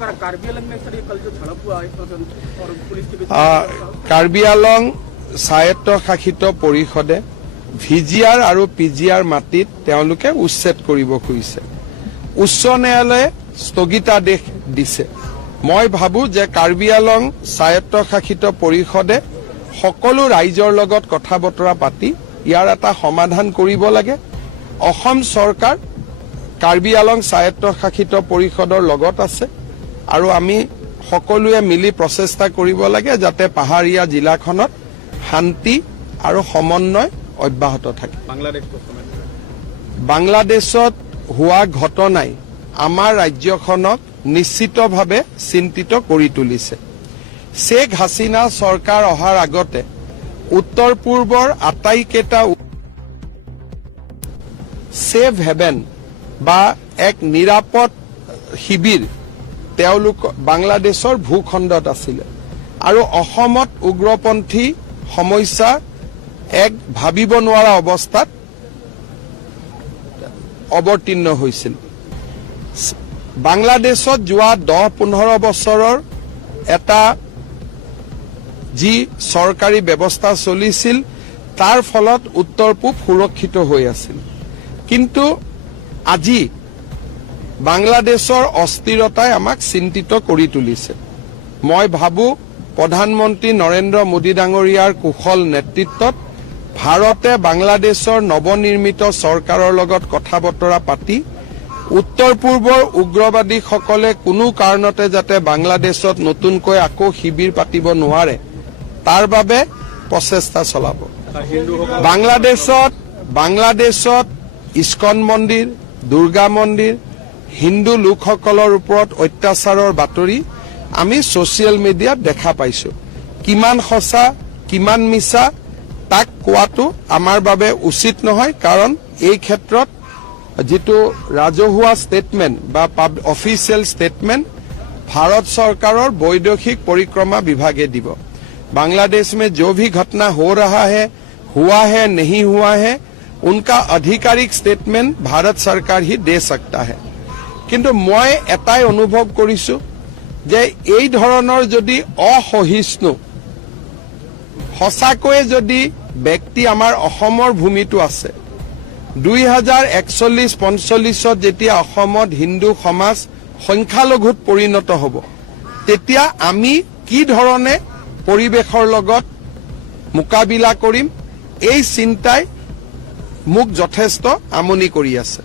कार्बी आंलंग में सर ये कल जो झड़प हुआ है और पुलिस के बीच कार्बी आंलंग স্বায়ত্তশাসিত পৰিষদে ভিজিআৰ আৰু পিজিআৰ মাটিত তেওঁলোকে উচ্ছেদ কৰিব খুজিছে। উচ্চ ন্যায়ালয়ে স্থগিতাদেশ দিছে। মই ভাবো যে কাৰ্বি আংলং স্বায়ত্তশাসিত পৰিষদে সকলো ৰাইজৰ লগত কথা বতৰা পাতি ইয়াৰ এটা সমাধান কৰিব লাগে। অসম চৰকাৰ কাৰ্বি আংলং স্বায়ত্তশাসিত পৰিষদৰ লগত আছে আৰু আমি সকলোৱে মিলি প্ৰচেষ্টা কৰিব লাগে যাতে পাহাৰীয়া জিলাখনত শান্তি আৰু সমন্বয় অব্যাহত থাকে। বাংলাদেশত হোৱা ঘটনাই আমাৰ ৰাজ্যখনক নিশ্চিতভাৱে চিন্তিত কৰি তুলিছে। শেখ হাছিনা চৰকাৰ অহাৰ আগতে উত্তৰ পূৰ্বৰ আটাইকেইটা সেফ হেভেন বা এক নিৰাপদ শিবিৰ তেওঁলোক বাংলাদেশৰ ভূখণ্ডত আছিলে আৰু অসমত উগ্ৰপন্থী সমস্যা এক ভাবিব নোৱাৰা অৱস্থাত অৱতীৰ্ণ হৈছিল। বাংলাদেশত যোৱা 10-15 বছৰৰ এটা যি চৰকাৰী ব্যৱস্থা চলিছিল তাৰ ফলত উত্তৰ পূব সুৰক্ষিত হৈ আছিল। কিন্তু আজি বাংলাদেশৰ অস্থিৰতাই আমাক চিন্তিত কৰি তুলিছে। মই ভাবো প্ৰধানমন্ত্ৰী নৰেন্দ্ৰ মোদী ডাঙৰীয়াৰ কুশল নেতৃত্বত ভাৰতে বাংলাদেশৰ নৱনিৰ্মিত চৰকাৰৰ লগত কথা বতৰা পাতি উত্তৰ পূৰ্বৰ উগ্ৰবাদীসকলে কোনো কাৰণতে যাতে বাংলাদেশত নতুনকৈ আকৌ শিবিৰ পাতিব নোৱাৰে তাৰ বাবে প্ৰচেষ্টা চলাব। বাংলাদেশত ইস্কন মন্দিৰ, দুৰ্গা মন্দিৰ, হিন্দু লোকসকলৰ ওপৰত অত্যাচাৰৰ বাতৰি আমি ছচিয়েল মিডিয়াত দেখা পাইছো। কিমান সঁচা কিমান মিছা তাক কোৱাটো আমাৰ বাবে উচিত নহয়, কাৰণ এই ক্ষেত্ৰত যিটো ৰাজহুৱা ষ্টেটমেণ্ট বা অফিচিয়েল ষ্টেটমেণ্ট ভাৰত চৰকাৰৰ বৈদেশিক পৰিক্ৰমা বিভাগে দিব। बांग्लादेश में जो भी घटना हो रहा है, हुआ है, नहीं हुआ है, उनका आधिकारिक स्टेटमेंट भारत सरकार ही दे सकता है। किंतु मैं एटाई अनुभव करिछु जे এই ধৰণৰ যদি অসহিষ্ণু সঁচাকৈ যদি ব্যক্তি আমাৰ অসমৰ ভূমিটো আছে 2041-45 যেতিয়া অসমত হিন্দু সমাজ সংখ্যালঘুত পৰিণত হ'ব তেতিয়া আমি কি ধৰণে পৰিবেশৰ লগত মোকাবিলা কৰিম এই চিন্তাই মোক যথেষ্ট আমনি কৰি আছে।